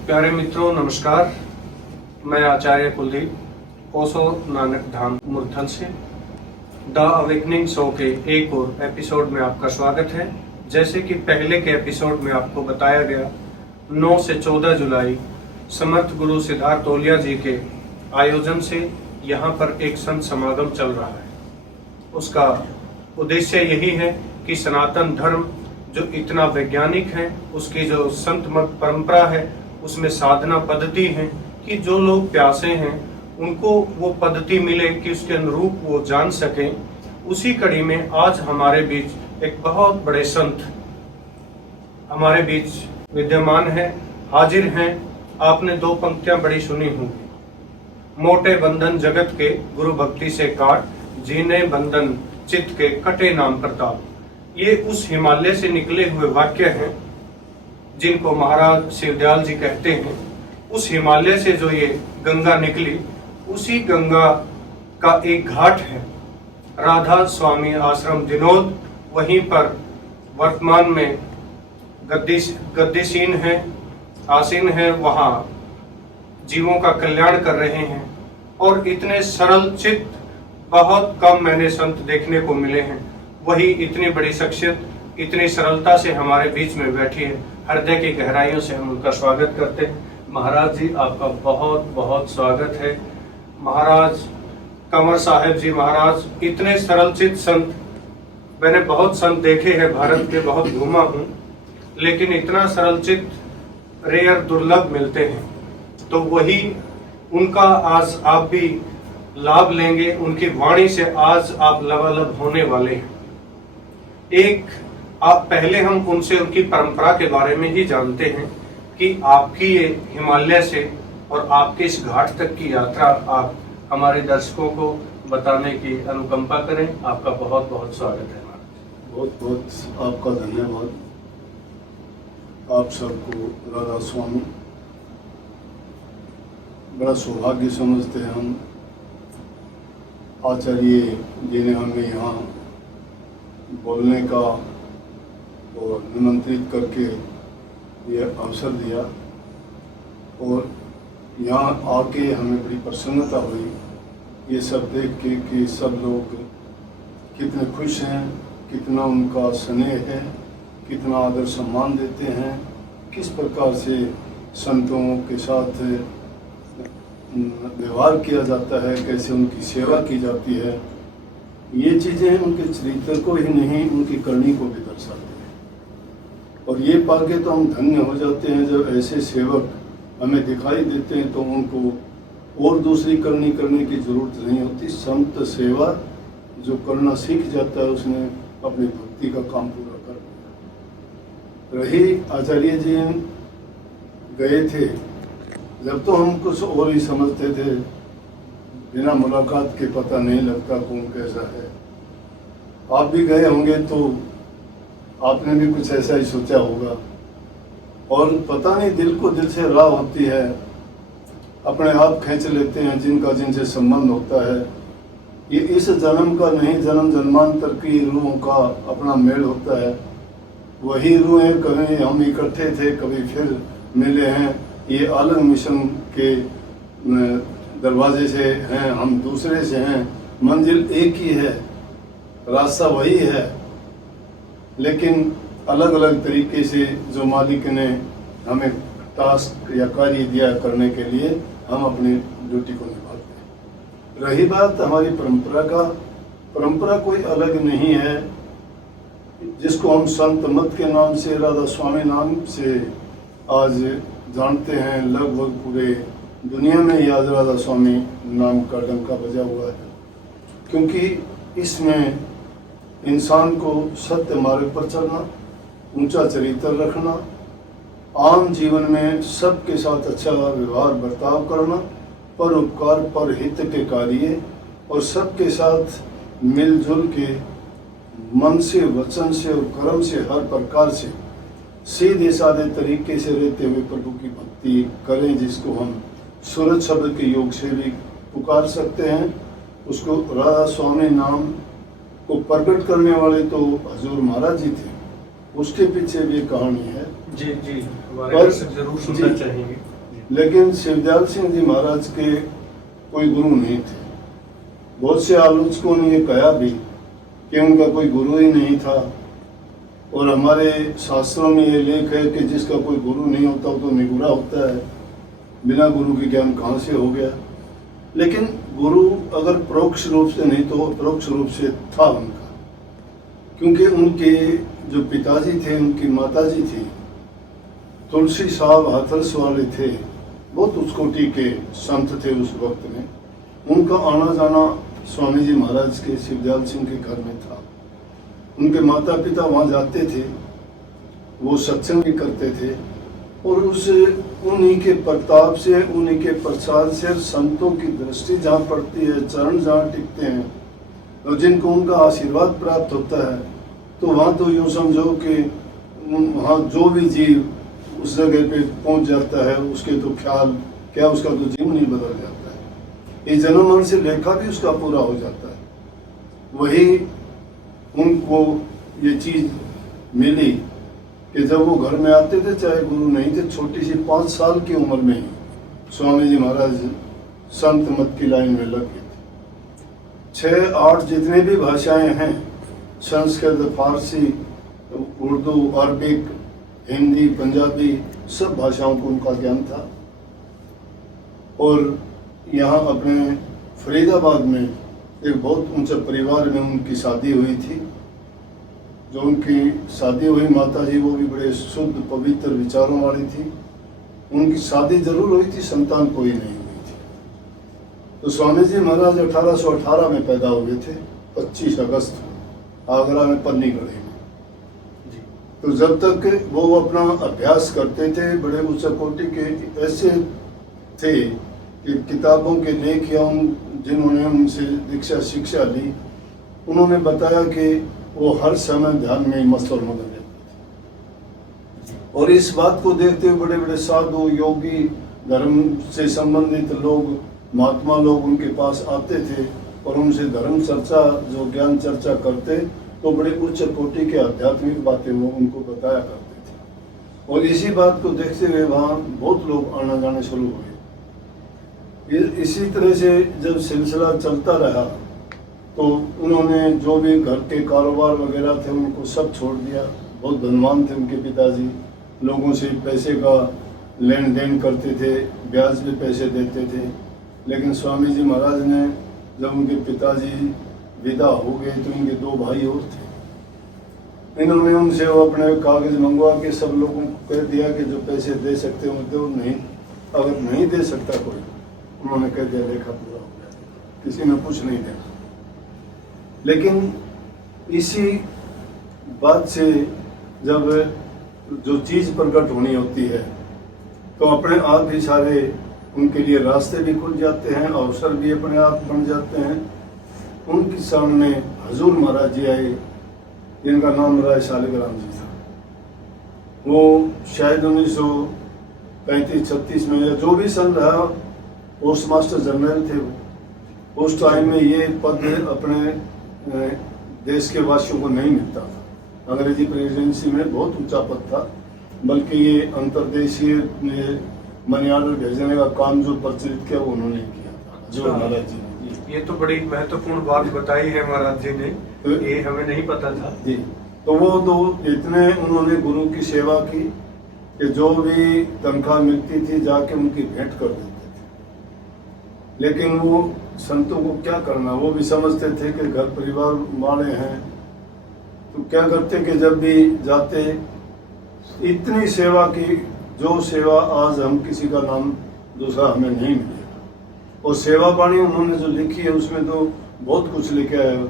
प्यारे मित्रों नमस्कार। मैं आचार्य कुलदीप ओशो नानक धाम मुरथल से द अवेकनिंग शो के एक और एपिसोड में आपका स्वागत है। जैसे कि पहले के एपिसोड में आपको बताया गया, 9 से 14 जुलाई समर्थ गुरु सिद्धार्थ तोलिया जी के आयोजन से यहाँ पर एक संत समागम चल रहा है। उसका उद्देश्य यही है कि सनातन धर्म जो इतना वैज्ञानिक है, उसकी जो संत मत परंपरा है, उसमें साधना पद्धति है कि जो लोग प्यासे हैं उनको वो पद्धति मिले कि उसके अनुरूप वो जान सकें। उसी कड़ी में आज हमारे बीच एक बहुत बड़े संत हमारे बीच विद्यमान है, हाजिर हैं। आपने 2 पंक्तियां बड़ी सुनी होंगी। मोटे बंधन जगत के गुरु भक्ति से काट, जीने बंधन चित्त के कटे नाम प्रताप। ये उस हिमालय से निकले हुए वाक्य हैं जिनको महाराज शिवदयाल जी कहते हैं। उस हिमालय से जो ये गंगा निकली, उसी गंगा का एक घाट है राधा स्वामी आश्रम दिनोद। वहीं पर वर्तमान में गद्दीसीन है, आसीन है, वहां जीवों का कल्याण कर रहे हैं। और इतने सरल चित्त बहुत कम मैंने संत देखने को मिले हैं। वही इतनी बड़ी शख्सियत इतनी सरलता से हमारे बीच में बैठी है। हृदय की गहराइयों से हम उनका स्वागत करते हैं। महाराज जी, आपका बहुत बहुत स्वागत है। महाराज कंवर साहब जी महाराज इतने सरल चित्त संत, मैंने बहुत संत देखे हैं, भारत में बहुत घूमा हूँ, लेकिन इतना सरल चित्त रेयर दुर्लभ मिलते हैं। तो वही उनका आज आप भी लाभ लेंगे। उनकी वाणी से आज आप लबालब होने वाले हैं। आप पहले हम उनसे उनकी परंपरा के बारे में ही जानते हैं कि आपकी ये हिमालय से और आपके इस घाट तक की यात्रा आप हमारे दर्शकों को बताने की अनुकंपा करें। आपका बहुत बहुत स्वागत है। बहुत बहुत आपका धन्यवाद। आप सबको राधा स्वामी बड़ा सौभाग्य समझते हैं हम। आचार्य जी ने हमें यहाँ बोलने का और निमंत्रित करके ये अवसर दिया और यहाँ आके हमें बड़ी प्रसन्नता हुई ये सब देख के कि सब लोग कितने खुश हैं, कितना उनका स्नेह है, कितना आदर सम्मान देते हैं, किस प्रकार से संतों के साथ व्यवहार किया जाता है, कैसे उनकी सेवा की जाती है। ये चीज़ें उनके चरित्र को ही नहीं, उनकी करनी को भी दर्शाती है। और ये पाके तो हम धन्य हो जाते हैं जब ऐसे सेवक हमें दिखाई देते हैं, तो उनको और दूसरी करनी करने की जरूरत नहीं होती। संत सेवा जो करना सीख जाता है उसने अपनी भक्ति का काम पूरा कर दिया। रही आचार्य जी गए थे, जब तो हम कुछ और ही समझते थे, बिना मुलाकात के पता नहीं लगता कौन कैसा है। आप भी गए होंगे तो आपने भी कुछ ऐसा ही सोचा होगा। और पता नहीं दिल को दिल से राह होती है, अपने आप खींच लेते हैं जिनका जिनसे संबंध होता है। ये इस जन्म का नहीं, जन्म जन्मांतर की रूहों का अपना मेल होता है। वही रूहें कभी हम इकट्ठे थे, कभी फिर मिले हैं। ये अलग मिशन के दरवाजे से हैं, हम दूसरे से हैं। मंजिल एक ही है, रास्ता वही है, लेकिन अलग अलग तरीके से जो मालिक ने हमें टास्क या कार्य दिया करने के लिए हम अपनी ड्यूटी को निभाते हैं। रही बात हमारी परंपरा का, परंपरा कोई अलग नहीं है, जिसको हम संत मत के नाम से, राधा स्वामी नाम से आज जानते हैं। लगभग पूरे दुनिया में ही आज राधा स्वामी नाम का डंका बजा हुआ है, क्योंकि इसमें इंसान को सत्य मार्ग पर चलना, ऊंचा चरित्र रखना, आम जीवन में सबके साथ अच्छा व्यवहार बर्ताव करना, परोपकार पर हित के कार्य और सबके साथ मिलजुल के मन से, वचन से और कर्म से हर प्रकार से सीधे साधे तरीके से रहते हुए प्रभु की भक्ति करें, जिसको हम सूरज शब्द के योग से भी पुकार सकते हैं। उसको राधा स्वामी नाम को प्रकट करने वाले तो हजूर महाराज जी थे, उसके पीछे भी कहानी है। जी जी, हमारे दर्शक जरूर सुनना चाहेंगे। लेकिन शिवदयाल सिंह जी महाराज के कोई गुरु नहीं थे। बहुत से आलोचकों ने ये कहा भी कि उनका कोई गुरु ही नहीं था, और हमारे शास्त्रों में ये लेख है कि जिसका कोई गुरु नहीं होता वो तो निगुरा होता है, बिना गुरु के ज्ञान कहाँ से हो गया। लेकिन गुरु अगर परोक्ष रूप से नहीं तो अपरोक्ष रूप से था उनका, क्योंकि उनके जो पिताजी थे, उनकी माताजी थी, तुलसी साहब हाथरस वाले थे, बहुत उच्च कोटि के संत थे उस वक्त में। उनका आना जाना स्वामी जी महाराज के शिवदयाल सिंह के घर में था। उनके माता पिता वहाँ जाते थे, वो सत्संग भी करते थे, और उस उन्हीं के प्रताप से, उन्हीं के प्रसाद से संतों की दृष्टि जहाँ पड़ती है, चरण जहाँ टिकते हैं, और जिनको उनका आशीर्वाद प्राप्त होता है, तो वहाँ तो यूँ समझो कि वहाँ जो भी जीव उस जगह पे पहुँच जाता है, उसके तो ख्याल क्या, उसका तो जीवन ही बदल जाता है। ये जन्म मरण से लेखा भी उसका पूरा हो जाता है। वही उनको ये चीज़ मिली कि जब वो घर में आते थे, चाहे गुरु नहीं थे, छोटी सी 5 साल की उम्र में ही स्वामी जी महाराज संत मत की लाइन में लग गए थे। 6-8 जितने भी भाषाएं हैं, संस्कृत, फारसी, उर्दू, अरबिक, हिंदी, पंजाबी, सब भाषाओं को उनका ज्ञान था। और यहाँ अपने फरीदाबाद में एक बहुत ऊंचे परिवार में उनकी शादी हुई थी। जो उनकी शादी हुई माता जी, वो भी बड़े शुद्ध पवित्र विचारों वाली थी। उनकी शादी जरूर हुई थी, संतान कोई नहीं हुई थी। तो स्वामी जी महाराज 1818 में पैदा हुए थे, 25 अगस्त आगरा में पन्नी गढ़ी में। तो जब तक वो अपना अभ्यास करते थे, बड़े उच्च कोटि के ऐसे थे कि किताबों के लेख या जिन्होंने उनसे दीक्षा शिक्षा ली, उन्होंने बताया कि वो हर समय ध्यान में मस्त और मगन रहते थे। और इस बात को देखते हुए बड़े बड़े साधु, योगी, धर्म से संबंधित लोग, महात्मा लोग उनके पास आते थे और उनसे धर्म चर्चा, जो ज्ञान चर्चा करते, तो बड़े उच्च कोटि के आध्यात्मिक बातें वो उनको बताया करते थे। और इसी बात को देखते हुए वहाँ बहुत लोग आना जाने शुरू हुए। इसी तरह से जब सिलसिला चलता रहा, तो उन्होंने जो भी घर के कारोबार वगैरह थे उनको सब छोड़ दिया। बहुत धनवान थे उनके पिताजी, लोगों से पैसे का लेन देन करते थे, ब्याज पे पैसे देते थे। लेकिन स्वामी जी महाराज ने जब उनके पिताजी विदा हो गए तो इनके 2 भाई और थे। इन्होंने उनसे वो अपने कागज मंगवा के सब लोगों को कह दिया कि जो पैसे दे सकते हो दो, नहीं अगर नहीं दे सकता कोई, उन्होंने कह दिया लेखा पूरा हो गया, किसी ने कुछ नहीं देना। लेकिन इसी बात से जब जो चीज़ प्रकट होनी होती है, तो अपने आप ही सारे उनके लिए रास्ते भी खुल जाते हैं, अवसर भी अपने आप बन जाते हैं। उनके सामने हजूर महाराज जी आए, जिनका नाम राय शालिग्राम जी था। वो शायद 1935-36 में या जो भी सन रहा, पोस्ट मास्टर जनरल थे वो। उस टाइम में ये पद अपने देश के वासियों को नहीं मिलता था। अंग्रेजी प्रेसिडेंसी में बहुत ऊंचा पद था, बल्कि ये अंतर्देशीय मनी ऑर्डर भेजने का काम जो प्रचलित किया वो उन्होंने किया था, जो महाराज जी ने। ये तो बड़ी महत्वपूर्ण बात बताई है महाराज जी ने, ये हमें नहीं पता था जी। तो वो तो इतने उन्होंने गुरु की सेवा की कि जो भी तनख्वाह मिलती थी जाके उनकी भेंट कर देते थे। लेकिन वो संतों को क्या करना, वो भी समझते थे कि घर परिवार वाले हैं, तो क्या करते कि जब भी जाते इतनी सेवा की, जो सेवा आज हम किसी का नाम दूसरा हमें नहीं मिलेगा। और सेवा पानी उन्होंने जो लिखी है उसमें तो बहुत कुछ लिखा है।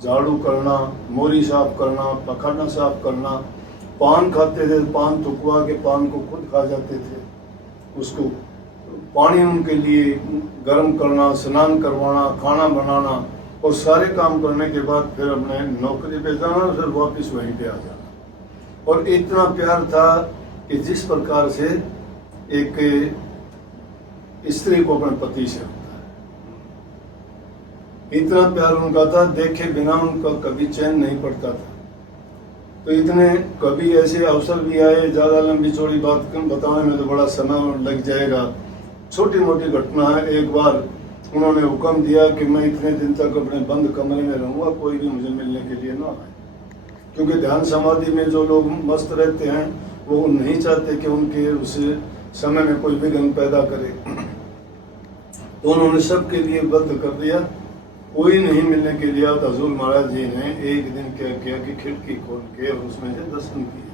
झाड़ू करना, मोरी साफ करना, पखाना साफ करना, पान खाते थे, पान थुकवा के पान को खुद खा जाते थे, उसको पानी उनके लिए गर्म करना, स्नान करवाना, खाना बनाना, और सारे काम करने के बाद फिर अपने नौकरी पे जाना, फिर वापस वहीं पे आ जाना। और इतना प्यार था कि जिस प्रकार से एक स्त्री को अपने पति से होता है, इतना प्यार उनका था, देखे बिना उनका कभी चैन नहीं पड़ता था। तो इतने कभी ऐसे अवसर भी आए, ज़्यादा लंबी चौड़ी बात बताने में तो बड़ा समय लग जाएगा, छोटी मोटी घटना है। एक बार उन्होंने हुक्म दिया कि मैं इतने दिन तक अपने बंद कमरे में रहूंगा, कोई भी मुझे मिलने के लिए ना आए, क्योंकि ध्यान समाधि में जो लोग मस्त रहते हैं वो नहीं चाहते कि उनके उस समय में कोई विघ्न पैदा करे। तो उन्होंने सबके लिए बंद कर दिया, कोई नहीं मिलने के लिए। तो हजूर महाराज जी ने एक दिन क्या किया कि खिड़की खोल के और उसमें से दर्शन किए।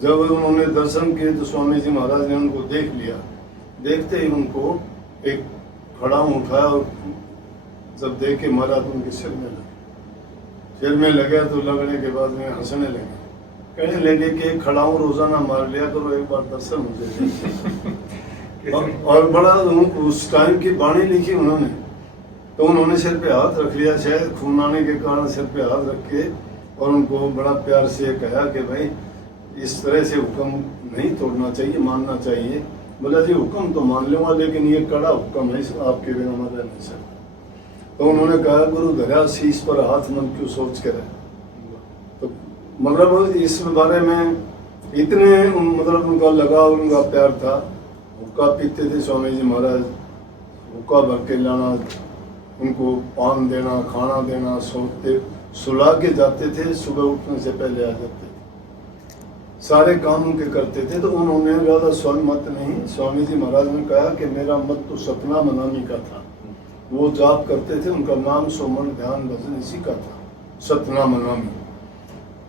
जब उन्होंने दर्शन किए तो स्वामी जी महाराज ने उनको देख लिया। देखते ही उनको एक खड़ाऊ उठाया और जब देख के मारा तो उनके सिर में लगा। सिर में लगा तो लगने के बाद में हंसने लगे, कहने लगे कि एक खड़ाऊ रोजाना मार लिया करो, एक बार दर्शन हो जाए। और बड़ा उस टाइम की वाणी लिखी उन्होंने। तो उन्होंने सिर पे हाथ रख लिया, शायद खून आने के कारण सिर पे हाथ रख के, और उनको बड़ा प्यार से कहा कि भाई इस तरह से हुक्म नहीं तोड़ना चाहिए, मानना चाहिए। बोला जी हुक्म तो मान लूंगा, लेकिन ये कड़ा हुक्म है, आपके बिना मैं रह नहीं सकता। तो उन्होंने कहा गुरु धरा शीश पर हाथ मन क्यों सोच कर है। तो मतलब इस बारे में इतने मतलब उनका लगाव, उनका प्यार था। हुक्का पीते थे स्वामी जी महाराज, हुक्का भर के लाना, उनको पान देना, खाना देना, सोते सुला के जाते थे, सुबह उठने से पहले आ जाते थे, सारे काम उनके करते थे। तो उन्होंने ज़्यादा स्वर्ण मत नहीं, स्वामी जी महाराज ने कहा कि मेरा मत तो सतना मनामी का था। वो जाप करते थे, उनका नाम सोमन ध्यान भजन इसी का था, सतना मनामी।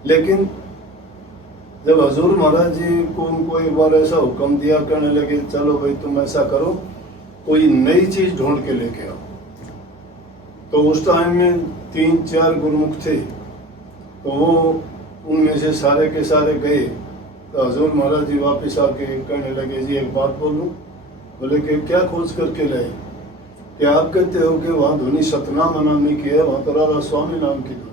लेकिन जब हजूर महाराज जी को उनको एक बार ऐसा हुक्म दिया, कहने लगे चलो भाई तुम ऐसा करो, कोई नई चीज ढूंढ के लेके आओ। तो उस टाइम में 3-4 गुरुमुख थे, तो वो उनमें से सारे के सारे गए। तो हजूर महाराज जी वापस आके कहने लगे जी एक बात बोलूं। बोले कि क्या खोज करके लाए? कि आप कहते हो कि वहाँ धुनी सतना मनामी की है, वहाँ तो राधा स्वामी नाम की धुनी।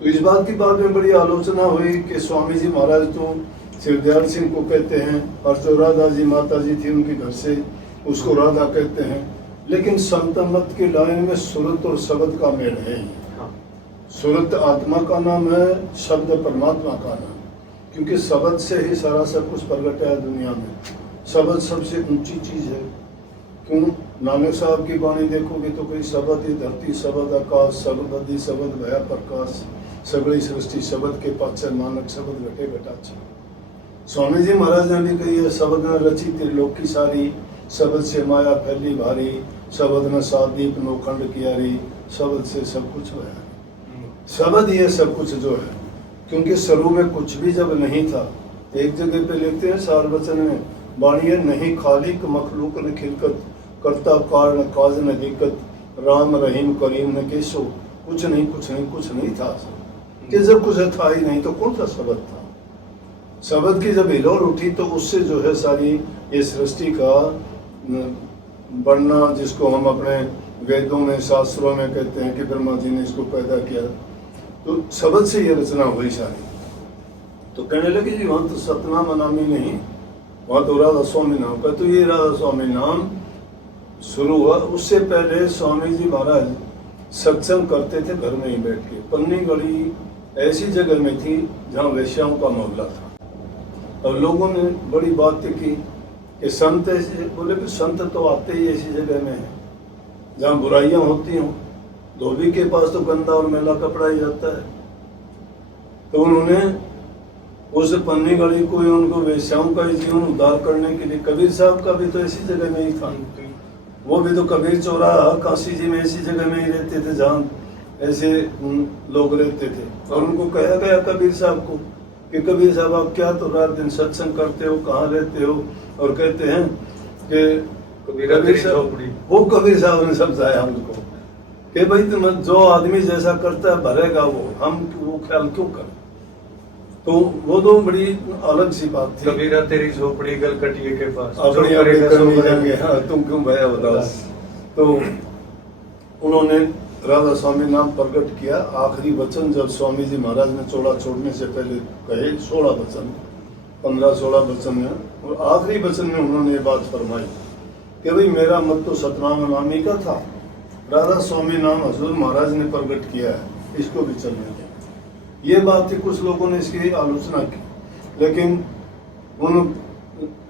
तो इस बात की बाद में बड़ी आलोचना हुई कि स्वामी जी महाराज तो शिवदयाल सिंह को कहते हैं, और जो राधा जी माता जी थी उनके घर से, उसको राधा कहते हैं। लेकिन संत मत की लाइन में सुरत और शब्द का मेल है ही। सुरत आत्मा का नाम है, शब्द परमात्मा का नाम, क्योंकि शब्द से ही सारा सब कुछ प्रगट है दुनिया में। शब्द सबसे ऊंची चीज है। क्यों? नानक साहब की वाणी देखोगे तो कोई शब्द ही धरती, शब्द आकाश, शब्द आदि, शब्द भया प्रकाश, सगड़ी सृष्टि शब्द के पाछे नानक शब्द घटे घटाचे। स्वामी जी महाराज ने भी कही है, शब्द न रची त्रिलोकी सारी, शब्द से माया फैली भारी, शब्द न सादीप नोखंड कियारी, शब्द से सब कुछ हुआ। शब्द ये सब कुछ जो है, क्योंकि शुरू में कुछ भी जब नहीं था। एक जगह पे लिखते हैं सार वचन में, बाणीय नहीं खालिक मखलूक न खिलकत, करता कारण काज न दिक्कत, राम रहीम करीम न केशो, कुछ नहीं कुछ नहीं कुछ नहीं था। कि जब कुछ था ही नहीं तो कौन सा शब्द था? शब्द की जब हिलोर उठी तो उससे जो है सारी ये सृष्टि का बढ़ना, जिसको हम अपने वेदों में शास्त्रों में कहते हैं कि ब्रह्मा जी ने इसको पैदा किया, तो शब्द से ये रचना हुई सारी। तो कहने लगे जी वहाँ तो सतना मनामी नहीं, वहाँ तो राधा स्वामी नाम का। तो ये राधा स्वामी नाम शुरू हुआ। उससे पहले स्वामी जी महाराज सत्संग करते थे घर में ही बैठ के। पन्नी गली ऐसी जगह में थी जहाँ वैश्याओं का मोहल्ला था। और लोगों ने बड़ी बात की कि संत ऐसे, बोले कि संत तो आते ही ऐसी जगह में है जहाँ बुराइयां होती हों। धोबी के पास तो गंदा और मैला कपड़ा ही जाता है। तो उन्होंने उस पन्नी गली को, उनको वैश्याओं का जीवन उद्धार करने के लिए, कबीर साहब का भी तो ऐसी जगह में ही था। वो भी तो कबीर चौराहा काशी जी में ऐसी जगह में ही रहते थे जहाँ ऐसे लोग रहते थे। और उनको कहा गया कबीर साहब को कि कबीर साहब आप क्या तो रात दिन सत्संग करते हो, कहाँ रहते हो? और कहते हैं कि कबीर साहब, वो कबीर साहब ने समझाया हमको कि भाई तुम जो आदमी जैसा करता है भरेगा हम वो ख्याल क्यों करें? तो वो तो बड़ी अलग सी बात थी। कबीरा तेरी झोपड़ी गलकटिए के पास, अपनी करनी जाएंगे, हाँ तुम क्यों भया उदास। तो उन्होंने राधा स्वामी नाम प्रकट किया। आखिरी वचन जब स्वामी जी महाराज ने चोला छोड़ने से पहले कहे, 16 वचन, 15-16 वचन में, और आखिरी वचन में उन्होंने ये बात फरमाई कि भाई मेरा मत तो सतनाम नामी का था, राधा स्वामी नाम हजूर महाराज ने प्रकट किया है, इसको भी चलने दें। ये बात थी। कुछ लोगों ने इसकी आलोचना की, लेकिन उन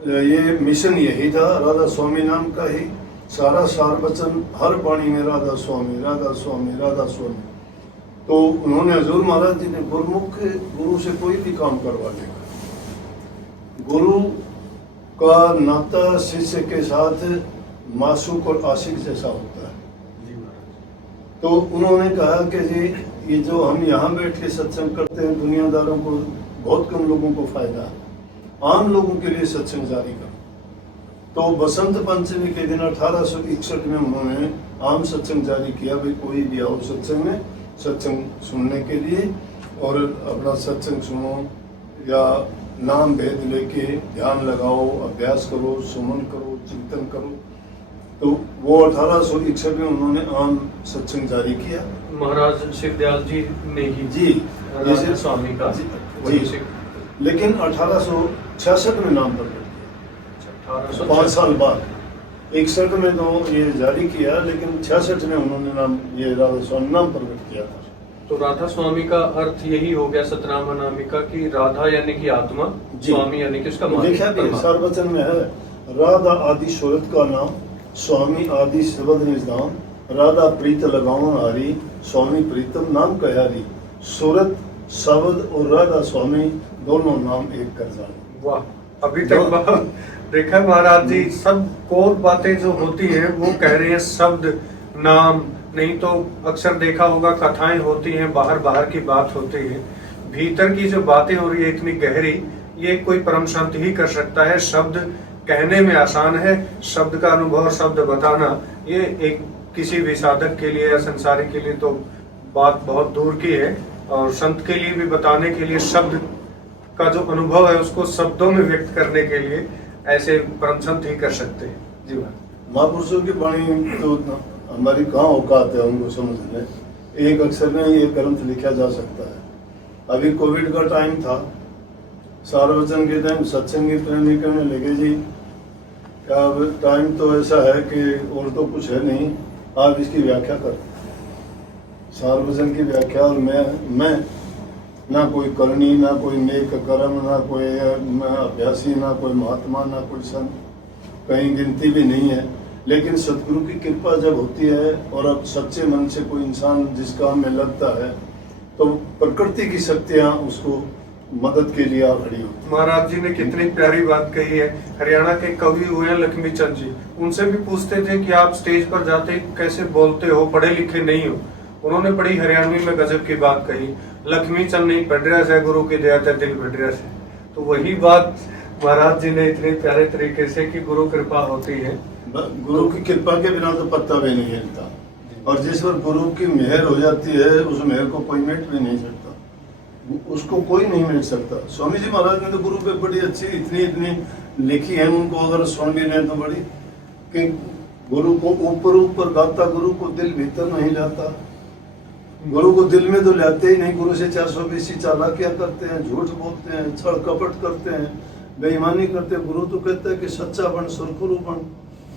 ये मिशन यही था, राधा स्वामी नाम का ही सारा सार वचन हर वाणी में राधा स्वामी राधा स्वामी राधा स्वामी। तो उन्होंने हजूर महाराज जी ने गुरुमुख गुरु से कोई भी काम करवाने का, गुरु का नाता शिष्य के साथ मासूक और आशिक जैसा होता है। तो उन्होंने कहा कि जी ये जो हम यहाँ बैठ के सत्संग करते हैं, दुनियादारों को बहुत कम लोगों को फायदा है, आम लोगों के लिए सत्संग जारी करो। तो बसंत पंचमी के दिन 1861 में उन्होंने आम सत्संग जारी किया, भाई कोई भी आओ सत्संग में, सत्संग सुनने के लिए और अपना सत्संग सुनो या नाम भेद लेके ध्यान लगाओ, अभ्यास करो, सुमन करो, चिंतन करो। तो वो 1861 में उन्होंने आम सत्संग जारी किया। महाराज शिवदयाल जी ने ही जी राधा स्वामी का जी, लेकिन 1866 में नाम प्रकट किया, 5 साल बाद। 61 में तो ये जारी किया, लेकिन 66 में उन्होंने नाम ये राधा स्वामी नाम प्रकट किया था। तो राधा स्वामी का अर्थ यही हो गया सतनामा नामिका की, राधा यानी कि आत्मा, स्वामी यानी कि उसका मालिक। देखा भी सर्ववचन में है, राधा आदि सूरत का नाम, स्वामी आदि शब्द निजाम, राधा प्रीत लगावन हारी, स्वामी प्रीतम नाम कहारी। सूरत शब्द और राधा स्वामी दोनों नाम एक कर जाने। वाह, अभी तक देखा महाराज जी, सब कोर बातें जो होती है वो कह रहे हैं शब्द नाम, नहीं तो अक्सर देखा होगा कथाएं होती हैं, बाहर बाहर की बात होती है, भीतर की जो बातें हो रही है इतनी गहरी, ये कोई परम संत ही कर सकता है। शब्द कहने में आसान है, शब्द का अनुभव, शब्द बताना ये एक किसी भी साधक के लिए या संसारी के लिए तो बात बहुत दूर की है, और संत के लिए भी बताने के लिए शब्द का जो अनुभव है उसको शब्दों में व्यक्त करने के लिए ऐसे परम संत ही कर सकते हैं। जी महापुरुषों की वाणी तो हमारी कहाँ औकात है उनको समझने, एक अक्षर में ये ग्रंथ लिखा जा सकता है। अभी कोविड का टाइम था, सार्वजन के टाइम सत्संग की प्रेरणा करने लगे जी, अब टाइम तो ऐसा है कि और तो कुछ है नहीं, आप इसकी व्याख्या कर। सार्वजन की व्याख्या, और मैं ना कोई करनी, ना कोई नेक कर्म, ना कोई अभ्यासी, ना कोई महात्मा, ना कोई संत, कहीं गिनती भी नहीं है। लेकिन सतगुरु की कृपा जब होती है और अब सच्चे मन से कोई इंसान जिस काम में लगता है, तो प्रकृति की शक्तियाँ उसको मदद के लिए आ खड़ी होती। महाराज जी ने कितनी प्यारी बात कही है। हरियाणा के कवि हुए हैं लक्ष्मी चंद जी, उनसे भी पूछते थे कि आप स्टेज पर जाते कैसे बोलते हो, पढ़े लिखे नहीं हो। उन्होंने बड़ी हरियाणवी में गजब की बात कही, लक्ष्मी चंद नहीं पढ़ रहा है, गुरु की दया से दिल बढ़ रहा है। तो वही बात महाराज जी ने इतने प्यारे तरीके से कि गुरु कृपा होती है, गुरु की कृपा के बिना तो पत्ता भी नहीं हिलता, और जिस पर गुरु की मेहर हो जाती है उस मेहर को कोई मिट भी नहीं सकता, उसको कोई नहीं मिट सकता। स्वामी जी महाराज ने तो गुरु पे बड़ी अच्छी इतनी लिखी है, उनको अगर सुन भी नहीं तो बड़ी कि गुरु को ऊपर गाता, गुरु को दिल भीतर नहीं लाता। गुरु को दिल में तो लाते ही नहीं, गुरु से 420 चालाकियां करते हैं, झूठ बोलते हैं, छल कपट करते हैं, बेईमानी करते हैं। गुरु तो कहता है कि सच्चा बन, सुरखुरु बन,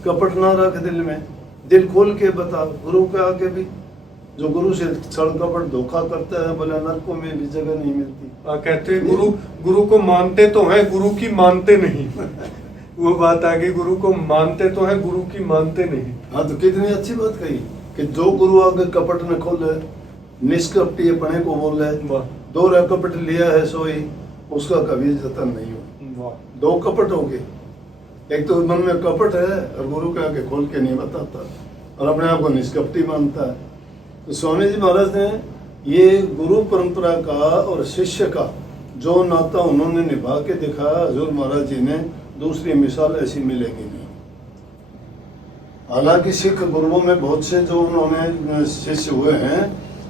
कपट ना रख दिल में, दिल खोल के बता। गुरु के आगे भी जो गुरु से छल कपट धोखा करता है, बोले नरकों में भी जगह नहीं मिलती। कहते गुरु को मानते तो है, गुरु की मानते नहीं। वो बात आ गई, गुरु को मानते तो है, गुरु की मानते नहीं। हाँ, तो कितनी अच्छी बात कही कि जो गुरु आगे कपट न खोले, निष्कपटी पने को बोले, दो कपट लिया है सोई, उसका कभी जतन नहीं हो। दो कपट हो गए, एक तो मन में कपट है और गुरु के आगे खोल के नहीं बताता और अपने आप को निष्कपटी मानता है। तो स्वामी जी महाराज ने ये गुरु परंपरा का और शिष्य का जो नाता उन्होंने निभा के दिखाया, हजूर महाराज जी ने दूसरी मिसाल ऐसी मिलेगी नहीं। हालांकि सिख गुरुओं में बहुत से जो उन्होंने शिष्य हुए हैं,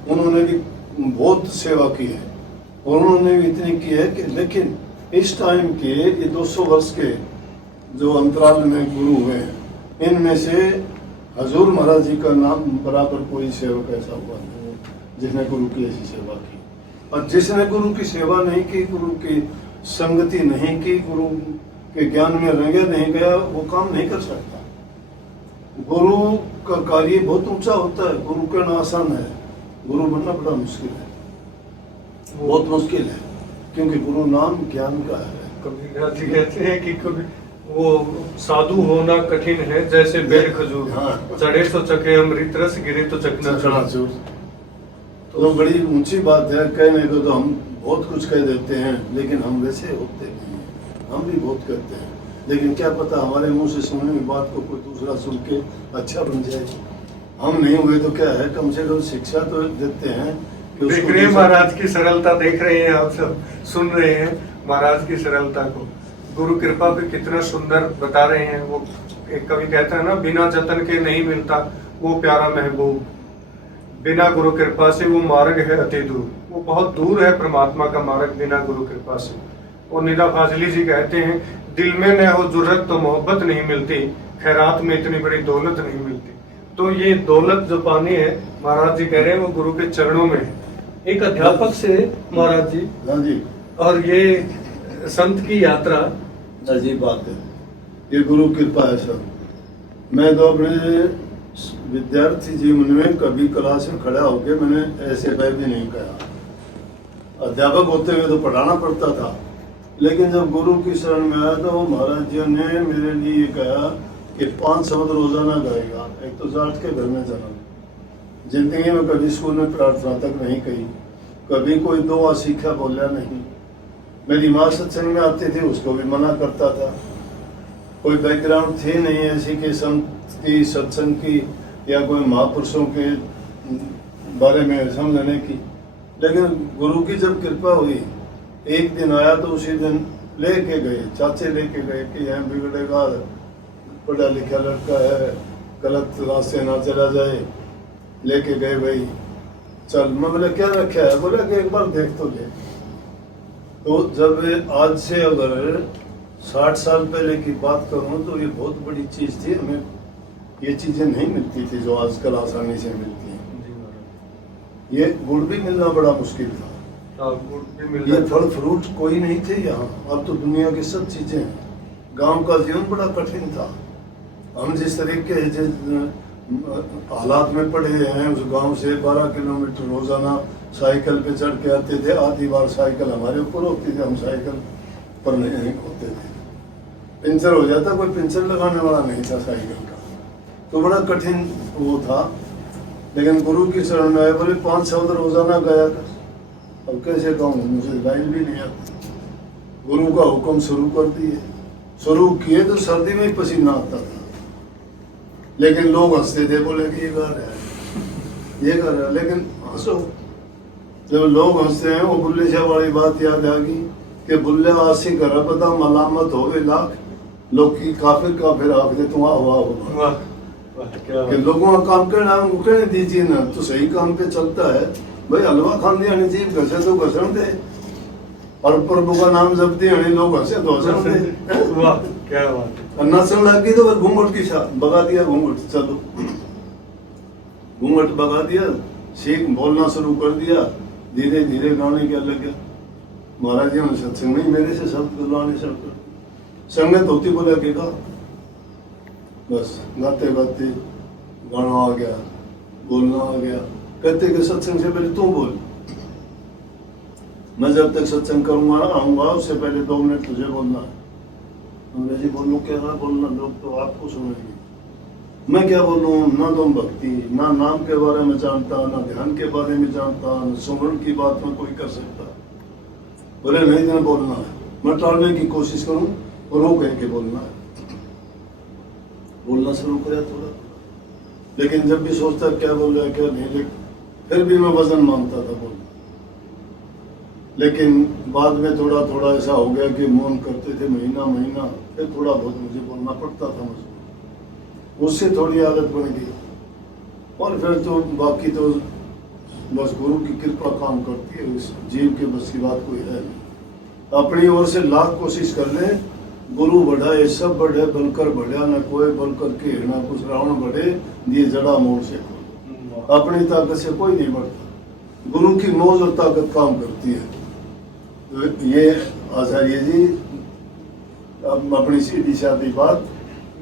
उन्होंने भी बहुत सेवा की है और उन्होंने भी इतनी की है कि, लेकिन इस टाइम के ये 200 वर्ष के जो अंतराल में गुरु हुए हैं, इनमें से हजूर महाराज जी का नाम बराबर कोई सेवक ऐसा हुआ नहीं जिसने गुरु की ऐसी सेवा की। और जिसने गुरु की सेवा नहीं की, गुरु की संगति नहीं की, गुरु के ज्ञान में रंगे नहीं गया, वो काम नहीं कर सकता। गुरु का कार्य बहुत ऊंचा होता है, गुरु करना आसान है, गुरु बनना बड़ा मुश्किल है, बहुत मुश्किल है, क्योंकि गुरु नाम ज्ञान का है। कबीर जी कहते हैं कि कभी वो साधु होना कठिन है जैसे बेल खजूर, हाँ। चढ़े तो चखे अमृत रस, गिरे तो चकना चूर। चकनाचूर। तो बड़ी ऊंची बात है, कहने को तो हम बहुत कुछ कह देते हैं, लेकिन हम वैसे होते नहीं हैं। हम भी बहुत कहते हैं, लेकिन क्या पता हमारे मुंह से सुनने की बात को कोई दूसरा सुन के अच्छा बन जाए। हम नहीं हुए तो क्या है, कम से कम शिक्षा तो देते हैं कि देख रहे हैं महाराज की सरलता, देख रहे हैं आप सब, सुन रहे हैं महाराज की सरलता को। गुरु कृपा भी कितना सुंदर बता रहे हैं। वो एक कवि कहता है ना, बिना जतन के नहीं मिलता वो प्यारा महबूब, बिना गुरु कृपा से वो मार्ग है अति दूर। वो बहुत दूर है परमात्मा का मार्ग बिना गुरु कृपा से। और निदा फाजली जी कहते हैं, दिल में न हो जुर्रत तो मोहब्बत नहीं मिलती, खैरात में इतनी बड़ी दौलत नहीं मिलती। तो ये दौलत जो पानी है, महाराज जी कह रहे हैं, वो गुरु के चरणों में है। एक अध्यापक से महाराज जी, हाँ जी, और ये संत की यात्रा अजीब बात है, ये गुरु कृपा है सब। मैं तो अपने विद्यार्थी जीवन में कभी क्लास में खड़ा होकर मैंने ऐसे भी नहीं कहा। अध्यापक होते हुए तो पढ़ाना पड़ता था, लेकिन जब गुरु की शरण में आया तो महाराज जी ने मेरे लिए ये कहा कि 5 शब्द रोजाना गाएगा। एक तो जाट के घर में जन्म, जिंदगी में कभी स्कूल में प्रार्थना तक नहीं कही, कभी कोई दुआ सीखा बोला नहीं। मेरी माँ सत्संग में आती थी, उसको भी मना करता था। कोई बैकग्राउंड थी नहीं ऐसी कि संत की, सत्संग की या कोई महापुरुषों के बारे में समझने की। लेकिन गुरु की जब कृपा हुई, एक दिन आया तो उसी दिन लेके गए, चाचे लेके गए कि यहाँ बिगड़ेगा, पढ़ा लिखा लड़का है, गलत रास्ते ना चला जाए। लेके गए, भाई चल। मैं बोले क्या रखा है? बोले कि एक बार देख तो ले। तो जब आज से अगर 60 साल पहले की बात करूं तो ये बहुत बड़ी चीज थी। हमें ये चीजें नहीं मिलती थी जो आजकल आसानी से मिलती हैं। ये गुड़ भी मिलना बड़ा मुश्किल था, ये फल फ्रूट कोई नहीं थे यहाँ। अब तो दुनिया की सब चीजें हैं। गांव का जीवन बड़ा कठिन था। हम जिस तरीके से हालात में पड़े हैं, उस गांव से 12 किलोमीटर रोजाना साइकिल पे चढ़ के आते थे। आधी बार साइकिल हमारे ऊपर होती थी, हम साइकिल पर नहीं होते थे। पंचर हो जाता, कोई पंचर लगाने वाला नहीं था साइकिल का, तो बड़ा कठिन वो था। लेकिन गुरु की शरण में आए, बोले 5 शब्द रोजाना गाया कर। अब कैसे कहूँ, मुझे लाइन भी नहीं आती। गुरु का हुक्म शुरू कर दिए, शुरू किए तो सर्दी में ही पसीना आता था, लेकिन लोग हंसते थे, बोले कि ये गा रहा है, ये गा रहा है। लेकिन हंसो, जब लोग हंसते हैं, वो बुल्ले शाह वाली बात याद आ गई कि बुल्ले आसी कर पता मलामत हो गए लाख, लोग की काफिर आख दे तुम हुआ होगा कि लोगों का काम करना उनको कहने दीजिए ना, तो सही काम पे चलता है। भाई हलवा खान दिया नहीं जीव घसे तो घसण दे, और प्रभु का नाम जब दिया नहीं लोग हंसे तो हंसण दे। वाह क्या बात है। नाचन लग गई तो फिर घूंघट की साथ भगा दिया, घूंघट चलो, घूंघट भगा दिया, सीख बोलना शुरू कर दिया। धीरे धीरे गाने क्या लग गया। महाराज जी ने सत्संग में मेरे से शब्द गुलाने सब संगत होती बोला के गा, बस गाते गाते गाना आ गया, बोलना आ गया। कहते कि सत्संग से पहले तू बोल, मैं जब तक सत्संग करूंगा ना आऊंगा, उससे पहले 2 मिनट तुझे बोलना है। अंग्रेजी बोलूं क्या ना बोलना, लोग तो आपको सुनेंगे। मैं क्या बोलूं, ना तो भक्ति, ना नाम के बारे में जानता, ना ध्यान के बारे में जानता, ना सुमरण की बात में कोई कर सकता। बोले नहीं दिन बोलना है, मैं टालने की कोशिश करूं और वो कह के बोलना है। बोलना शुरू किया थोड़ा, लेकिन जब भी सोचता क्या बोल रहा है क्या नहीं, लेकिन फिर भी मैं वजन मानता था बोलना। लेकिन बाद में थोड़ा थोड़ा ऐसा हो गया कि मौन करते थे महीना महीना, फिर थोड़ा बहुत मुझे बोलना पड़ता था मुझको, उससे थोड़ी आदत बन गई। और फिर तो बाकी तो बस गुरु की कृपा काम करती है, उस जीव के बस की बात कोई है नहीं। अपनी ओर से लाख कोशिश कर ले, गुरु बढ़ाए सब बढ़े, बलकर बढ़िया न कोई, बलकर के ना कुछ रावण बढ़े, दिए जड़ा मोड़ से कोई। अपनी ताकत से कोई नहीं बढ़ता, गुरु की मौज और ताकत काम करती है। तो ये आचार्य जी अब अपनी सीधी सादी बात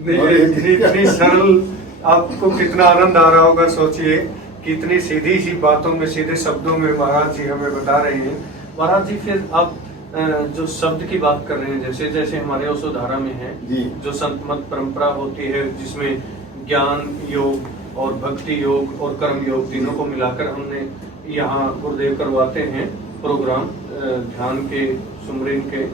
इतनी सरल, आपको कितना आनंद आ रहा होगा। सोचिए कितनी सीधी सी बातों में, सीधे शब्दों में महाराज जी हमें बता रहे हैं। महाराज जी फिर आप जो शब्द की बात कर रहे हैं, जैसे जैसे हमारे ओशोधारा में है जी जो संत मत परंपरा होती है, जिसमें ज्ञान योग और भक्ति योग और कर्म योग तीनों को मिलाकर हमने यहाँ गुरुदेव करवाते हैं प्रोग्राम ध्यान के, सुमरन के,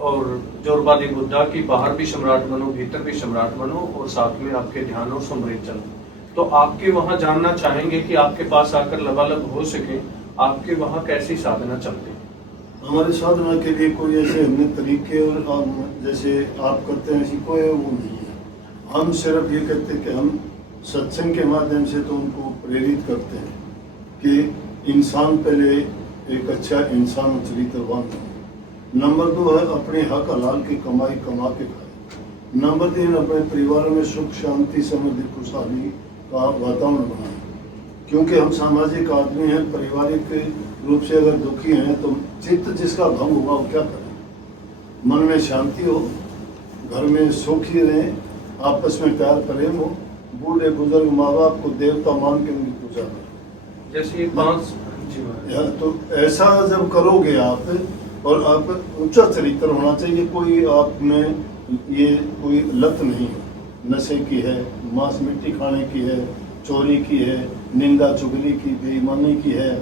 और जोरबादी बुद्धा की बाहर भी सम्राट बनो, भीतर भी सम्राट बनो, और साथ में आपके ध्यान और सुमरन चलो। तो आपके वहाँ जानना चाहेंगे कि आपके पास आकर लबालब हो सके, आपके वहाँ कैसी साधना चलती है? हमारे साधना के लिए कोई ऐसे हमने तरीके और जैसे आप करते हैं ऐसी कोई वो नहीं है। हम सिर्फ ये कहते हैं कि हम सत्संग के माध्यम से तो उनको प्रेरित करते हैं कि इंसान पहले एक अच्छा इंसान चरित्रवान हो। नंबर 2 है अपने हक हलाल की कमाई कमा के खाए। नंबर 3 अपने परिवार में सुख शांति समृद्धि खुशहाली का वातावरण बनाए, क्योंकि हम सामाजिक आदमी हैं। पारिवारिक रूप से अगर दुखी हैं तो चित्त जिसका भंग होगा वो क्या करे। मन में शांति हो, घर में सुखी रहें, आपस में प्यार प्रेम हो, बूढ़े बुजुर्ग माँ बाप को देवता मान के उनकी पूजा करें। जैसे ये 5 तो ऐसा जब करोगे आप, और आप ऊंचा चरित्र होना चाहिए। कोई आप में ये कोई लत नहीं है, नशे की है, मांस मिट्टी खाने की है, चोरी की है, निंदा चुगली की, बेईमानी की है,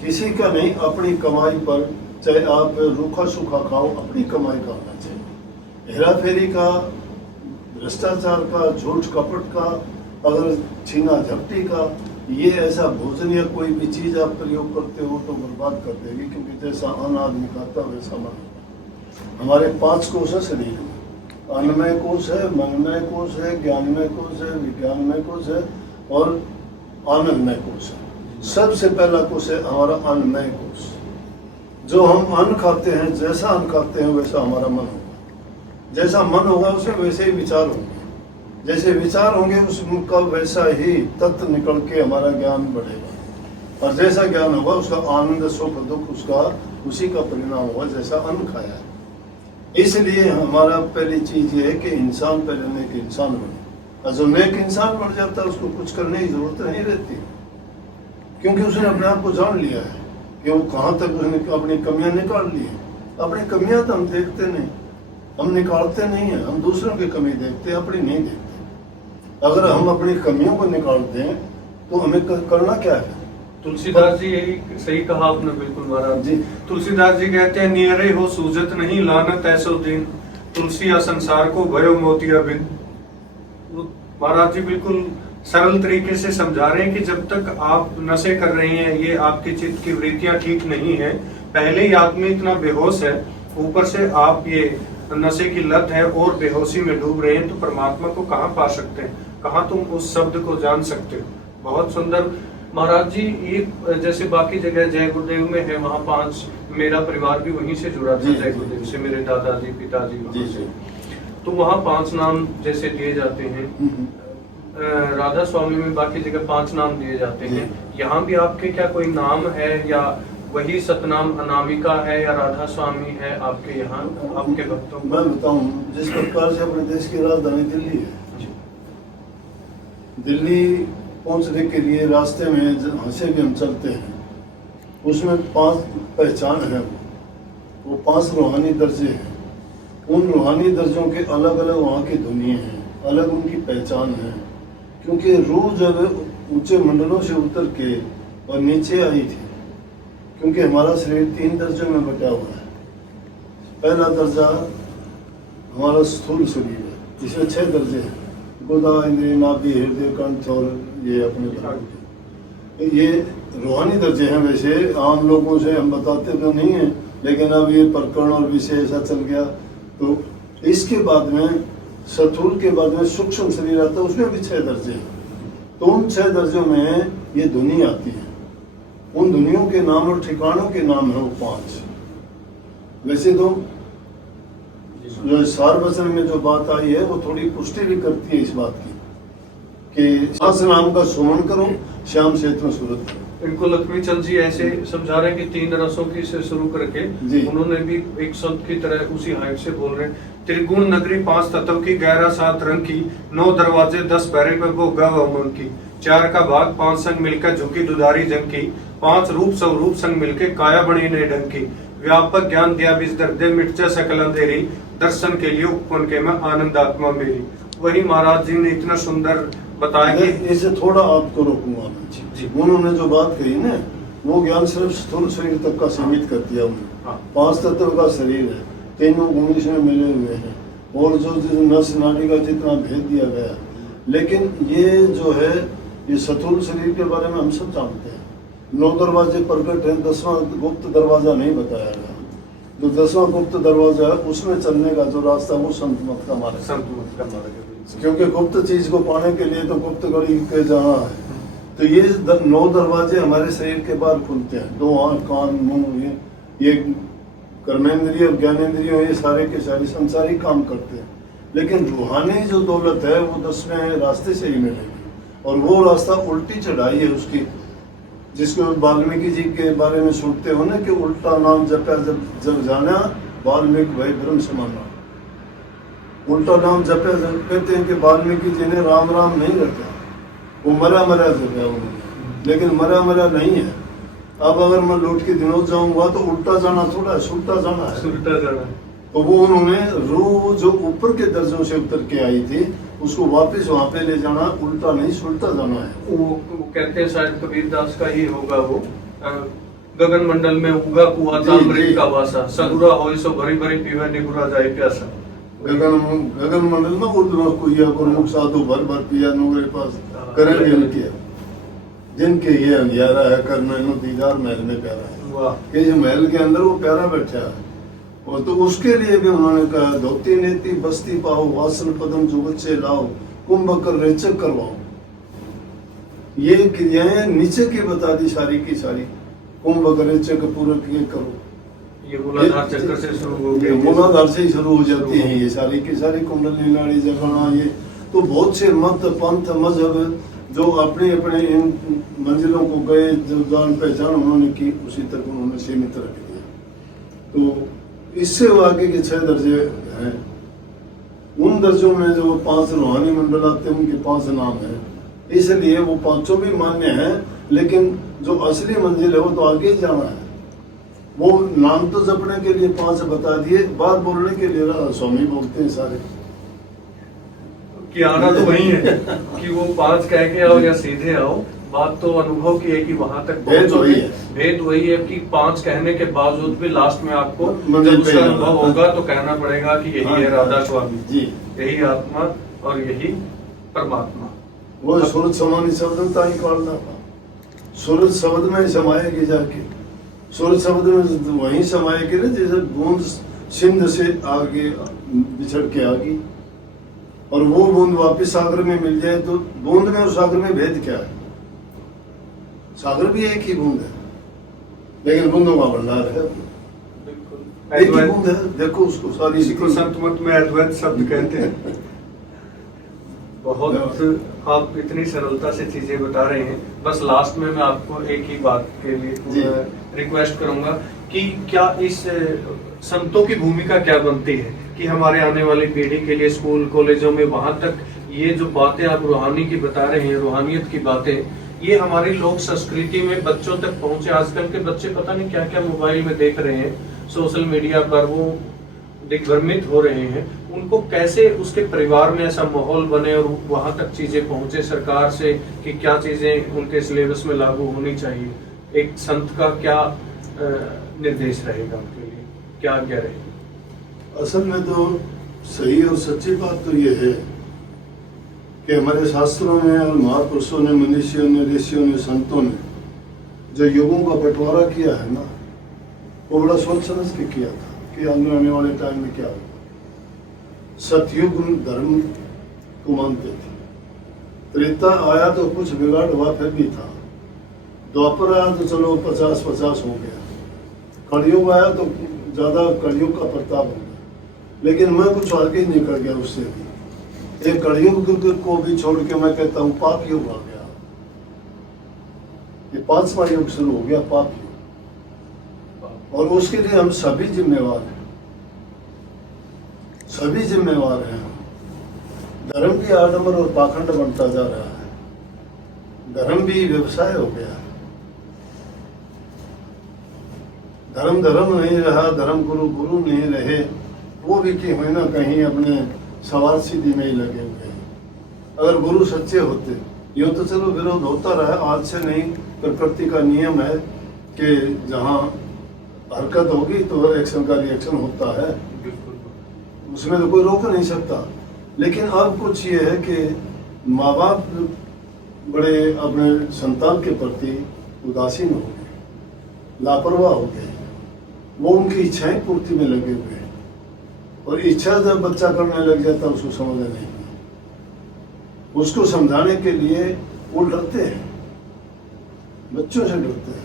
किसी का नहीं। अपनी कमाई पर चाहे आप रूखा सूखा खाओ, अपनी कमाई का होना चाहिए। हेरा फेरी का, भ्रष्टाचार का, झूठ कपट का, अगर छीना झपटी का, ये ऐसा भोजन या कोई भी चीज आप प्रयोग करते हो तो बर्बाद कर देगी, क्योंकि जैसा अन्न आदमी खाता वैसा मन होता। हमारे 5 कोश है शरीर में। अन्नमय कोश है, मनमय कोश है, ज्ञानमय कोश है, विज्ञानमय कोश है और आनंदमय कोश है। सबसे पहला कोश है हमारा अन्नमय कोश। जो हम अन्न खाते हैं, जैसा अन्न खाते हैं वैसा हमारा मन होगा। जैसा मन होगा उसमें वैसे ही विचार होंगे, जैसे विचार होंगे उसका वैसा ही तत्व निकल के हमारा ज्ञान बढ़ेगा, और जैसा ज्ञान होगा उसका आनंद सुख दुख उसका उसी का परिणाम होगा जैसा अन्न खाया है। इसलिए हमारा पहली चीज ये है कि इंसान पहले नेक इंसान बने, और जो नेक इंसान बन जाता है उसको कुछ करने की जरूरत नहीं रहती, क्योंकि उसने अपने आप को जान लिया है कि वो कहाँ तक उसने अपनी कमियां निकाल ली है। अपनी कमियां तो हम देखते नहीं, हम निकालते नहीं हैं, हम दूसरों की कमी देखते हैं, अपनी नहीं देखते। अगर हम अपनी कमियों को निकालते हैं तो हमें करना क्या है। तुलसीदास जी यही सही कहा आपने, बिल्कुल महाराज जी। तुलसीदास जी कहते हैं, नियरे हो सूजत नहीं लानत ऐसो दिन, तुलसी या संसार को भयो मोतिया बिन। महाराज जी बिल्कुल सरल तरीके से समझा रहे हैं कि जब तक आप नशे कर रहे हैं, ये आपकी चित्त की वृत्तियां ठीक नहीं है, पहले ही आदमी इतना बेहोश है, ऊपर से आप ये नशे की लत है और बेहोशी में डूब रहे हैं, तो परमात्मा को कहाँ पा सकते हैं, कहाँ तुम उस शब्द को जान सकते हो। बहुत सुंदर महाराज जी। ये जैसे बाकी जगह जय गुरुदेव में है, वहाँ 5, मेरा परिवार भी वहीं से जुड़ा था जय गुरुदेव से, मेरे दादाजी पिताजी वहाँ से, तो वहाँ 5 नाम जैसे दिए जाते हैं। राधा स्वामी में बाकी जगह 5 नाम दिए जाते हैं, यहाँ भी आपके क्या कोई नाम है, या वही सतनाम अनामिका है, या राधा स्वामी है आपके यहाँ आपके भक्तों? मैं बताऊं, जिस प्रकार से अपने देश की राजधानी दिल्ली है, दिल्ली पहुंचने के लिए रास्ते में जहाँ से भी हम चलते हैं उसमें 5 पहचान है। वो 5 रूहानी दर्जे हैं। उन रूहानी दर्जों के अलग अलग वहाँ की दुनिया हैं, अलग उनकी पहचान है। क्योंकि रूह जब ऊंचे मंडलों से उतर के और नीचे आई थी, क्योंकि हमारा शरीर 3 दर्जों में बटा हुआ है। पहला दर्जा हमारा स्थूल शरीर है, इसमें 6 दर्जे हैं, गुदा इंद्रिय नाभि हृदय कंठ और ये अपने ये रूहानी दर्जे हैं। वैसे आम लोगों से हम बताते तो नहीं हैं, लेकिन अब ये प्रकरण और विषय ऐसा चल गया, तो इसके बाद में स्थूल के बाद में सूक्ष्म शरीर आता है, उसमें भी 6 दर्जे हैं। तो उन 6 दर्जों में ये ध्वनि आती है। उन ध्वनियों के नाम और ठिकानों के नाम है वो 5। वैसे तो जो सार वचन में जो बात आई है वो थोड़ी पुष्टि भी करती है इस बात की कि सास नाम का सुमन करो, श्याम से तुम सूरत करो। इनको लक्ष्मी चंद जी ऐसे समझा रहे हैं कि 3 रसों की से शुरू करके उन्होंने भी एक संत की तरह उसी हाइट से बोल रहे हैं। त्रिगुण नगरी 5 तत्व की, 11 7 रंग की, 9 दरवाजे 10 पैरे पे वो गव अमन की, 4 का भाग 5 संग मिलकर झुकी दुधारी जंग की, पांच रूप स्वरूप संग मिलके काया बनी ने ढंग की, व्यापक ज्ञान दिया बीज दर्दे मिर्चा सकल अंधेरी, दर्शन के लिए उपवन के में आनंद आत्मा मेरी। वही महाराज जी ने इतना सुंदर बताया कि इसे थोड़ा आपको रोकूंगा जी। उन्होंने जो बात कही ना, वो ज्ञान सिर्फ स्थूल शरीर तक का सीमित कर दिया उन्होंने। हाँ। 5 तत्व का शरीर है, तीनों गुण इसमें मिले हुए हैं, और जो नस नाड़ी का जितना भेद दिया गया, लेकिन ये जो है ये स्थूल शरीर के बारे में हम सब जानते हैं। 9 दरवाजे प्रकट हैं, 10वां गुप्त दरवाजा नहीं बताया गया। जो 10वां गुप्त दरवाजा है उसमें चलने का जो रास्ता वो संत मत का मार्ग है। संत मत का मार्ग है। क्योंकि गुप्त चीज को पाने के लिए तो गुप्त गढ़ी के जाना है। तो ये 9 दरवाजे हमारे शरीर के बाहर खुलते हैं। 2 आँख, कान, मुंह, ये कर्मेंद्रिय और ज्ञानेंद्रिय ये सारे के सारे संसारिक काम करते हैं, लेकिन रूहानी जो दौलत है वो 10वें रास्ते से ही मिलेगी। और वो रास्ता उल्टी चढ़ाई है उसकी, जिसको वाल्मीकि जी के बारे में सुनते हो ना कि उल्टा नाम जपा जब जाना वाल्मीकि भाई ब्रह्म समाना। उल्टा नाम जपा जब कहते हैं कि वाल्मीकि जी ने राम राम नहीं रखा, वो मरा मरा जपा उन्होंने, लेकिन मरा मरा नहीं है। अब अगर मैं लौट के दिनों जाऊंगा तो उल्टा जाना थोड़ा है, सुलटा जाना है। सुलटा जाना है। तो वो उन्होंने रूह जो ऊपर के दर्जों से उतर के आई थी उसको वापस वहां पे ले जाना, उल्टा नहीं सुलटा जाना है। वो कहते हैं शायद कबीरदास का ही होगा वो, गगन मंडल में उगा कुआ था अमृत का वासा, सदुरा होई सो भरी भरी पीवे निगुरा जाए प्यासा। गगन मंडल में उर्दू कुया गुरमुख साधु भर भर पिया नोगरे पास करेंगे उनके, जिनके ये अंधियारा है कर मैनो दीदार महल में प्यारा है। वाह। कि जो महल के अंदर वो प्यारा बैठा है, और तो उसके लिए भी उन्होंने कहा धोती नेती बस्ती पाओ, वासन पदम जुगत से लाओ, कुंभ कर रेचक करवाओ। ये क्रियाएं नीचे की बता दी सारी की सारी, कुंभ कर रेचक पूरक ये करो। ये मूलाधार चक्र से शुरू हो गई, मूलाधार से ही शुरू हो जाती है ये सारी की सारी, कुंडली नाड़ी जगना। ये तो बहुत से मत पंथ मजहब जो अपने अपने इन मंजिलों को गए, जो जान पहचान उन्होंने की उसी तक उन्होंने सीमित रख दिया। तो इससे आगे के 6 दर्जे हैं। उन दर्जों में जो 5 रूहानी मंडल आते हैं उनके 5 नाम हैं, इसलिए वो 5 भी मान्य हैं, लेकिन जो असली मंजिल है वो तो आगे ही जाना है। वो नाम तो जपने के लिए 5 बता दिए, बात बोलने के लिए स्वामी बोलते हैं सारे। कि आना तो वही है कि वो 5 कह के आओ या सीधे आओ, बात तो अनुभव की है कि वहां तक भेद वही है। भेद वही है कि 5 कहने के बावजूद भी लास्ट में आपको मंदिर जब उसका पे अनुभव होगा तो कहना पड़ेगा कि यही हाँ, है राधा स्वामी जी, यही आत्मा और यही परमात्मा। वो सूरज समानी शब्द का ही काढ़ना था। सूरज शब्द में समाएगी जाके, सूरज शब्द में वही समाएगी ना जैसे बूंद सिंध से आगे बिछड़ के आगी, और वो बूंद वापस सागर में मिल जाए तो बूंद में और सागर में भेद क्या है? सागर भी एक ही बूंद है, लेकिन बूंदों का भंडार है, एक ही बूंद है। देखो उसको सारी इसी को संत मत में अद्वैत शब्द कहते हैं। बहुत आप इतनी सरलता से चीजें बता रहे हैं। बस लास्ट में मैं आपको एक ही बात के लिए रिक्वेस्ट करूंगा कि क्या इस संतों की भूमिका क्या बनती है कि हमारे आने वाली पीढ़ी के लिए स्कूल कॉलेजों में वहां तक ये जो बातें आप रूहानी की बता रहे हैं, रूहानियत की बातें, ये हमारी लोक संस्कृति में बच्चों तक पहुंचे। आजकल के बच्चे पता नहीं क्या क्या मोबाइल में देख रहे हैं, सोशल मीडिया पर वो दिग्भ्रमित हो रहे हैं। उनको कैसे उसके परिवार में ऐसा माहौल बने और वहां तक चीजें पहुंचे सरकार से कि क्या चीजें उनके सिलेबस में लागू होनी चाहिए। एक संत का क्या निर्देश रहेगा उनके लिए, क्या आज्ञा रहेगी? असल में तो सही और सच्ची बात तो ये है कि हमारे शास्त्रों में और महापुरुषों ने, मनुष्यों ने, ऋषियों ने, संतों ने जो युगों का बंटवारा किया है ना, वो बड़ा सोच समझ के किया था कि आने वाले टाइम में क्या होगा। सतयुग धर्म को मानते थे, त्रेता आया तो कुछ बिगाड़ हुआ फिर भी था, द्वापर आया तो चलो 50-50 हो गया, कलयुग आया तो ज्यादा कलयुग का प्रताप हो गया, लेकिन मैं कुछ आगे ही निकल गया उससे भी। एक कलयुग को भी छोड़ के मैं कहता हूँ पाप युग आ गया। ये 5वां युग शुरू हो गया, पाप युग, और उसके लिए हम सभी जिम्मेवार हैं, सभी जिम्मेवार हैं। धर्म भी आडंबर और पाखंड बनता जा रहा है, धर्म भी व्यवसाय हो गया है। धर्म धर्म नहीं रहा, धर्म गुरु गुरु नहीं रहे, वो भी कहीं ना कहीं अपने सवाल सीधी में ही लगे हुए हैं। अगर गुरु सच्चे होते, यूँ तो चलो विरोध होता रहा, आज से नहीं, प्रकृति का नियम है कि जहाँ हरकत होगी तो एक्शन का रिएक्शन होता है, उसमें तो कोई रोक नहीं सकता। लेकिन अब कुछ ये है कि माँ बाप बड़े अपने संतान के प्रति उदासीन हो गए, लापरवाह हो गए, वो उनकी इच्छाएं पूर्ति में लगे हुए हैं, और इच्छा जब बच्चा करने लग जाता है उसको समझ नहीं, उसको समझाने के लिए वो डरते हैं, बच्चों से डरते हैं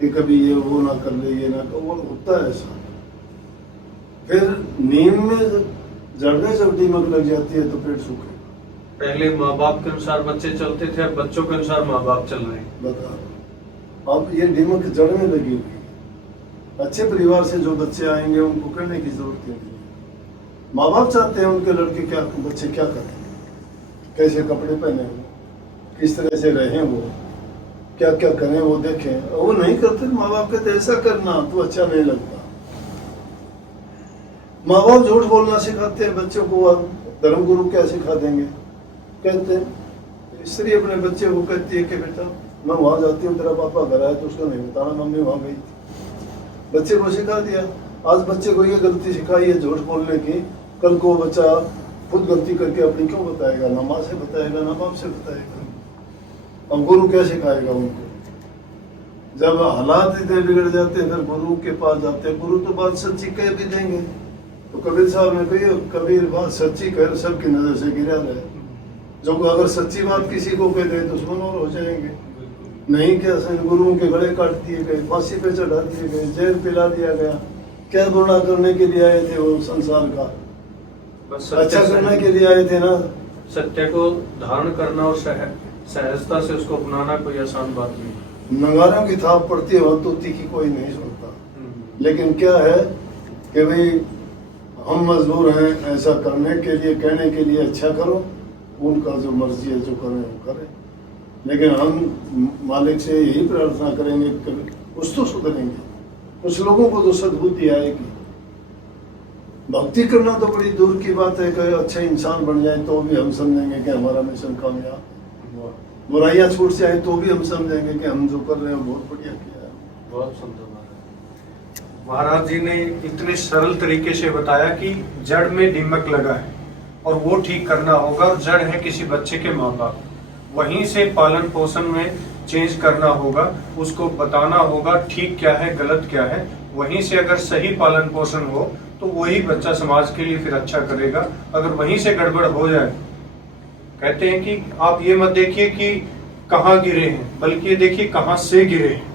कि कभी ये वो ना कर ले, ये ना कर, वो होता है ऐसा। फिर नींद में जड़ में जब दीमक लग जाती है तो पेट सूखे। पहले माँ बाप के अनुसार बच्चे चलते थे, अब बच्चों के अनुसार माँ बाप चल रहे हैं। बता, अब ये दीमक जड़ में लगी हुई है। अच्छे परिवार से जो बच्चे आएंगे उनको करने की जरूरत नहीं है। माँ बाप चाहते हैं उनके लड़के क्या, बच्चे क्या करें, कैसे कपड़े पहने वो, किस तरह से रहें, वो क्या क्या करें वो देखें। वो नहीं करते, माँ बाप कहते ऐसा करना तो अच्छा नहीं लगता। माँ बाप झूठ बोलना सिखाते हैं बच्चों को, अब धर्म गुरु क्या सिखा देंगे। कहते हैं स्त्री अपने बच्चे को कहती है कि बेटा मैं वहां जाती हूँ, तेरा पापा घर आया तो उसको नहीं बताना मम्मी वहां गई थी। बच्चे को सिखा दिया। आज बच्चे को ये गलती सिखाई है झूठ बोलने की, कल को बच्चा खुद गलती करके अपनी क्यों बताएगा, ना माँ से बताएगा ना बाप से बताएगा। अब गुरु क्या सिखाएगा उनको। जब हालात इतने बिगड़ जाते हैं फिर गुरु के पास जाते हैं। गुरु तो बात सच्ची कह भी देंगे, तो कबीर साहब ने कही कबीर बात सच्ची कह सबकी नजर से गिरा रहे। जो अगर सच्ची बात किसी को कह दे दुश्मन और हो जाएंगे। नहीं क्या गुरुओं के गले काट दिए गए, फांसी पे चढ़ा दिए गए, जहर पिला दिया गया। क्या गुनाह करने के लिए आए थे वो संसार का, बस अच्छा करने के लिए आए थे ना। सत्य को धारण करना और सहजता से उसको अपनाना कोई आसान बात नहीं। नगारों की थाप पड़ती है तो तीखी कोई नहीं सुनता। लेकिन क्या है कि भाई हम मजबूर हैं ऐसा करने के लिए, कहने के लिए अच्छा करो, उनका जो मर्जी है जो करें वो करें। लेकिन हम मालिक से यही प्रार्थना करेंगे कि कुछ तो सुधरेंगे, कुछ लोगों को तो सद्बुद्धि आएगी। भक्ति करना तो बड़ी दूर की बात है कि अच्छा इंसान बन जाए तो भी हम समझेंगे कि हमारा मिशन कामयाब। बुराइयां छूट जाए तो भी हम समझेंगे कि हम जो कर रहे हैं बहुत बढ़िया किया है। बहुत सुंदर महाराज जी ने इतने सरल तरीके से बताया कि जड़ में दीमक लगा है और वो ठीक करना होगा। जड़ है किसी बच्चे के माँ बाप, वहीं से पालन पोषण में चेंज करना होगा, उसको बताना होगा ठीक क्या है गलत क्या है। वहीं से अगर सही पालन पोषण हो तो वही बच्चा समाज के लिए फिर अच्छा करेगा। अगर वहीं से गड़बड़ हो जाए, कहते हैं कि आप ये मत देखिए कि कहाँ गिरे हैं, बल्कि ये देखिए कहाँ से गिरे हैं।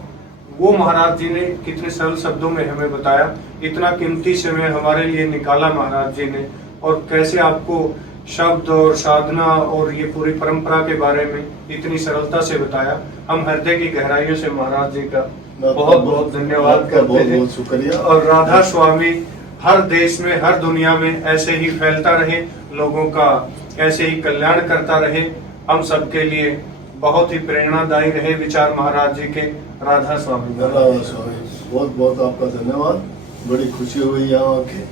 वो महाराज जी ने कितने सरल शब्दों में हमें बताया। इतना कीमती समय हमारे लिए निकाला महाराज जी ने, और कैसे आपको शब्द और साधना और ये पूरी परंपरा के बारे में इतनी सरलता से बताया। हम हृदय की गहराइयों से महाराज जी का बहुत बहुत धन्यवाद करते हैं। बहुत बहुत शुक्रिया। और राधा स्वामी हर देश में, हर दुनिया में ऐसे ही फैलता रहे, लोगों का ऐसे ही कल्याण करता रहे। हम सबके लिए बहुत ही प्रेरणादायी रहे विचार महाराज जी के। राधा स्वामी। राधा स्वामी, बहुत बहुत आपका धन्यवाद। बड़ी खुशी हुई यहाँ आके,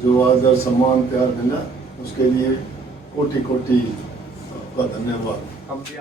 जो आदर सम्मान प्यार मिला उसके लिए कोटि कोटि आपका धन्यवाद। हम भी